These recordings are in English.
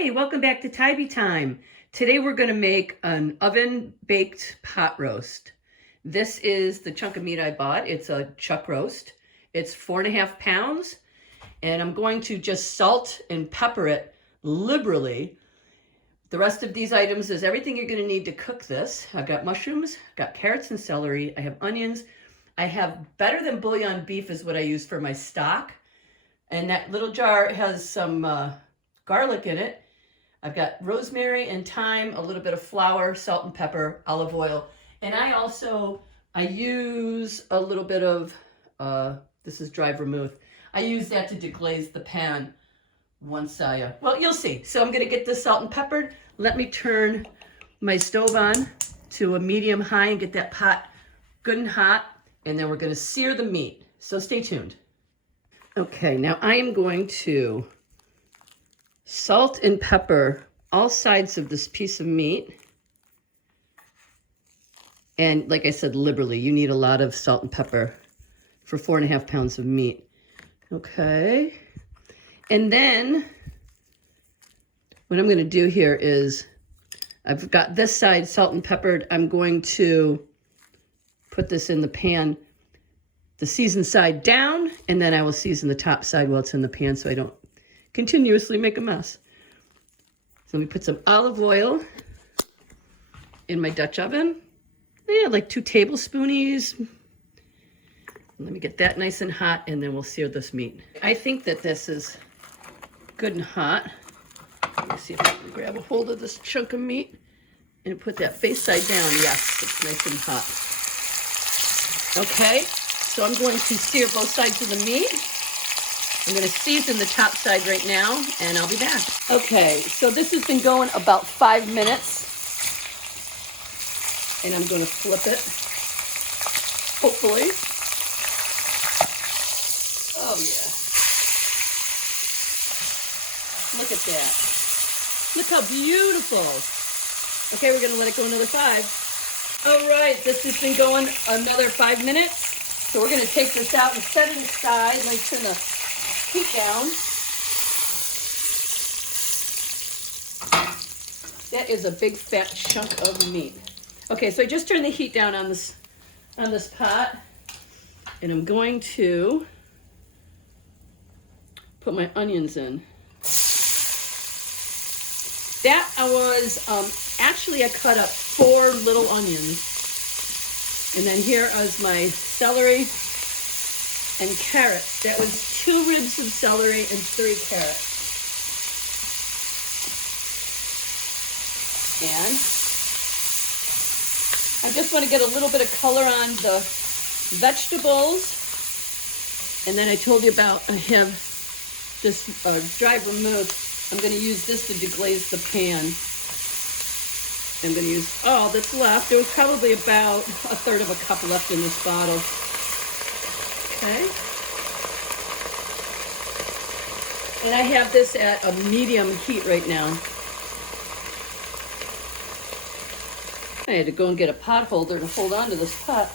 Hey, welcome back to Tybee Time. Today we're going to make an oven-baked pot roast. This is the chunk of meat I bought. It's a chuck roast. It's 4.5 pounds, and I'm going to just salt and pepper it liberally. The rest of these items is everything you're going to need to cook this. I've got mushrooms, got carrots and celery, I have onions. I have better than bouillon beef is what I use for my stock. And that little jar has some garlic in it. I've got rosemary and thyme, a little bit of flour, salt and pepper, olive oil. And I use a little bit of, this is dry vermouth. I use that to deglaze the pan once well, you'll see. So I'm gonna get this salt and peppered. Let me turn my stove on to a medium high and get that pot good and hot. And then we're gonna sear the meat. So stay tuned. Okay, now I am going to salt and pepper all sides of this piece of meat. And like I said, liberally, you need a lot of salt and pepper for 4.5 pounds of meat. Okay. And then what I'm going to do here is I've got this side salt and peppered. I'm going to put this in the pan, the seasoned side down, and then I will season the top side while it's in the pan so I don't continuously make a mess. So let me put some olive oil in my Dutch oven. Yeah, like 2 tablespoons. Let me get that nice and hot, and then we'll sear this meat. I think that this is good and hot. Let me see if I can grab a hold of this chunk of meat and put that face side down. Yes, it's nice and hot. Okay, so I'm going to sear both sides of the meat. I'm going to season the top side right now, and I'll be back. Okay, so this has been going about 5 minutes, and I'm going to flip it, hopefully. Oh, yeah. Look at that. Look how beautiful. Okay, we're going to let it go another 5. All right, this has been going another 5 minutes, so we're going to take this out and set it aside. Let me turn the heat down. That is a big fat chunk of meat. Okay, so I just turned the heat down on this pot, and I'm going to put my onions in. That actually I cut up 4 little onions, and then here is my celery and carrots. That was 2 ribs of celery and 3 carrots. And I just want to get a little bit of color on the vegetables. And then I told you about, I have this dry vermouth. I'm going to use this to deglaze the pan. I'm going to use all that's left. There was probably about 1/3 of a cup left in this bottle. Okay. And I have this at a medium heat right now. I had to go and get a pot holder to hold on to this pot.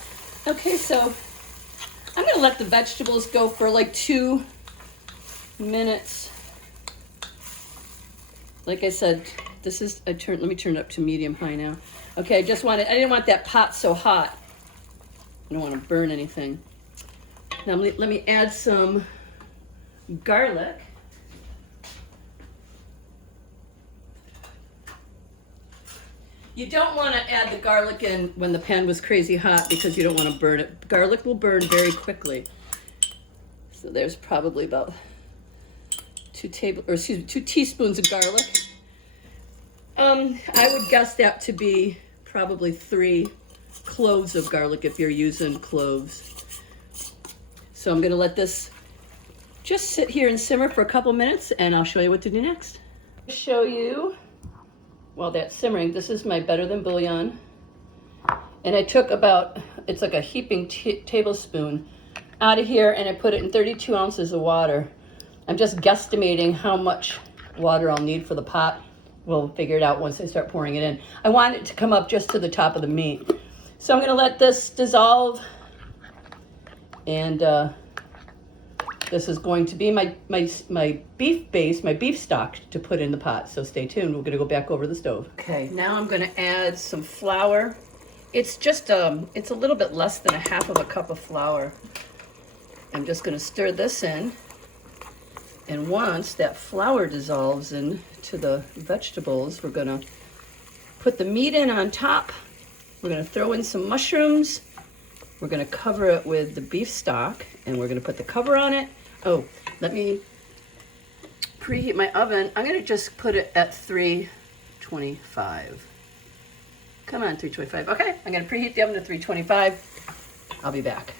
Okay, so I'm going to let the vegetables go for like 2 minutes. Like I said, this is, let me turn it up to medium high now. Okay, I didn't want that pot so hot. I don't want to burn anything. Now let me add some garlic. You don't want to add the garlic in when the pan was crazy hot because you don't want to burn it. Garlic will burn very quickly. So there's probably about 2 teaspoons of garlic. I would guess that to be probably 3 cloves of garlic if you're using cloves. So I'm going to let this just sit here and simmer for a couple minutes, and I'll show you what to do next. Show you while that's simmering. This is my better than bouillon, and I took about, it's like a heaping tablespoon out of here, and I put it in 32 ounces of water. I'm just guesstimating how much water I'll need for the pot. We'll figure it out once I start pouring it in. I want it to come up just to the top of the meat. So I'm going to let this dissolve and This is going to be my beef base, my beef stock to put in the pot. So stay tuned. We're going to go back over the stove. Okay, now I'm going to add some flour. It's just it's a little bit less than a half of a cup of flour. I'm just going to stir this in. And once that flour dissolves into the vegetables, we're going to put the meat in on top. We're going to throw in some mushrooms. We're going to cover it with the beef stock, and we're going to put the cover on it. Oh, let me preheat my oven. I'm going to just put it at 325. Come on, 325. Okay, I'm going to preheat the oven to 325. I'll be back.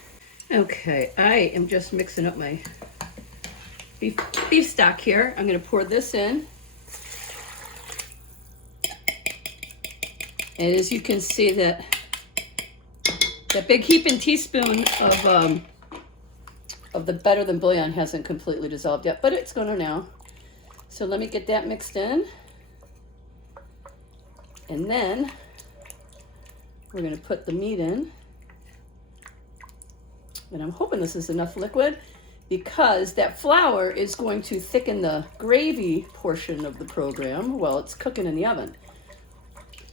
Okay, I am just mixing up my beef stock here. I'm going to pour this in. And as you can see, that big heaping teaspoon of the Better Than bouillon hasn't completely dissolved yet, but it's going to now. So let me get that mixed in. And then we're going to put the meat in. And I'm hoping this is enough liquid because that flour is going to thicken the gravy portion of the program while it's cooking in the oven.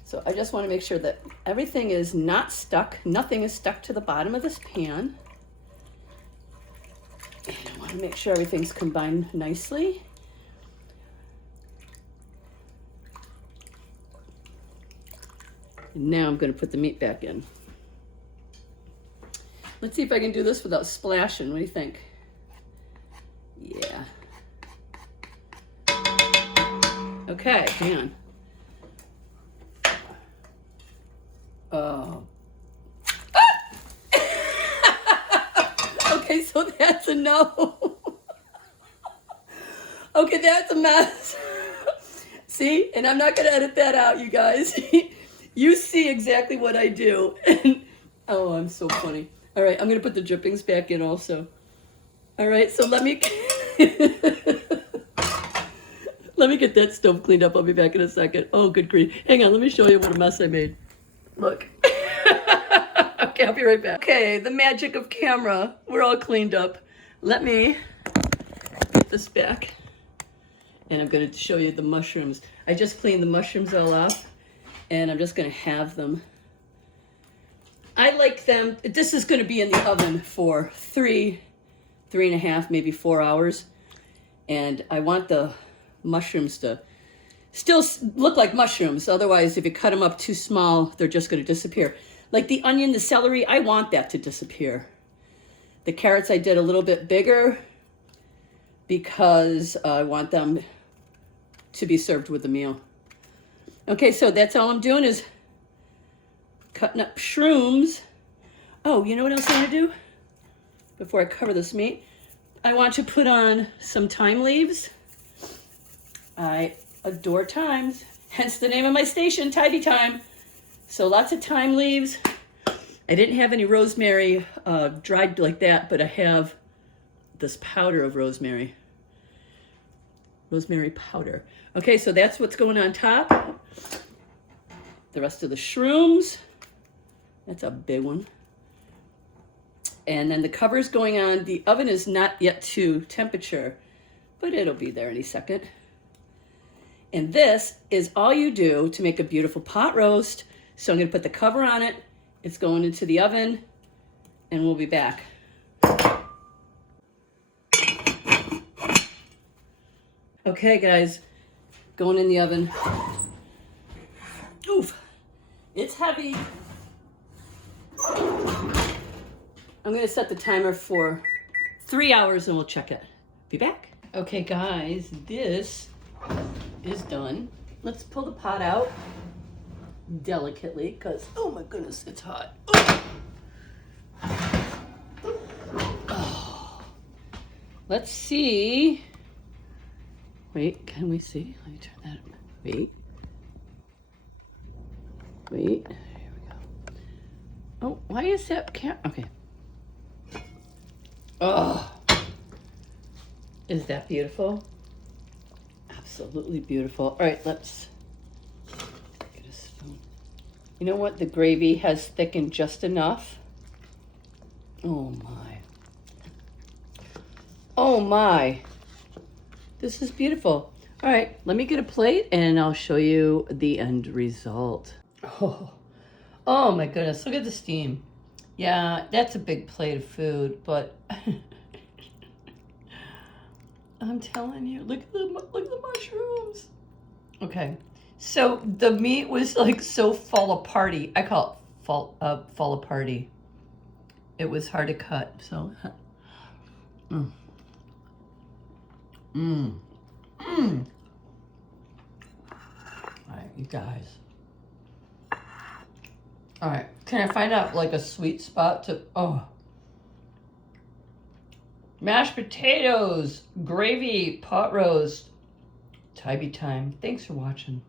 So I just want to make sure that everything is not stuck. Nothing is stuck to the bottom of this pan. And I want to make sure everything's combined nicely. And now I'm going to put the meat back in. Let's see if I can do this without splashing. What do you think? Yeah. Okay, hang on. Oh. Okay, so that's a no. Okay, that's a mess. See? And I'm not going to edit that out, you guys. You see exactly what I do. Oh, I'm so funny. All right, I'm going to put the drippings back in also. All right, so let me... Let me get that stove cleaned up. I'll be back in a second. Oh, good grief. Hang on, let me show you what a mess I made. Look. Okay, I'll be right back. Okay, the magic of camera. We're all cleaned up. Let me get this back. And I'm going to show you the mushrooms. I just cleaned the mushrooms all off. And I'm just going to have them. I like them. This is going to be in the oven for 3.5, maybe 4 hours. And I want the mushrooms to still look like mushrooms. Otherwise, if you cut them up too small, they're just going to disappear. Like the onion, the celery, I want that to disappear. The carrots I did a little bit bigger because I want them to be served with the meal. Okay, so that's all I'm doing is cutting up shrooms. Oh, you know what else I want to do? Before I cover this meat, I want to put on some thyme leaves. I adore thymes, hence the name of my station, Tidy Thyme. So lots of thyme leaves. I didn't have any rosemary dried like that, but I have this powder of rosemary. Rosemary powder. Okay, so that's what's going on top. The rest of the shrooms. That's a big one. And then the cover's going on. The oven is not yet to temperature, but it'll be there any second. And this is all you do to make a beautiful pot roast. So I'm going to put the cover on it. It's going into the oven, and we'll be back. Okay, guys, going in the oven. Oof, it's heavy. I'm going to set the timer for 3 hours, and we'll check it. Be back. Okay, guys, this is done. Let's pull the pot out delicately because, oh my goodness, it's hot. Oh. Let's see. Wait, can we see? Let me turn that up. Wait. Wait. Here we go. Oh, why is that okay. Oh. Is that beautiful? Absolutely beautiful. All right, let's get a spoon. You know what? The gravy has thickened just enough. Oh my. Oh my, this is beautiful. All right, let me get a plate and I'll show you the end result. Oh my goodness, look at the steam. Yeah, that's a big plate of food, but I'm telling you, look at the mushrooms. Okay, so the meat was like so fall aparty. I call it fall aparty. It was hard to cut, so. Mm. Mmm. Mmm. All right, you guys. All right, can I find out like a sweet spot to, oh. Mashed potatoes, gravy, pot roast, Thyme. Thanks for watching.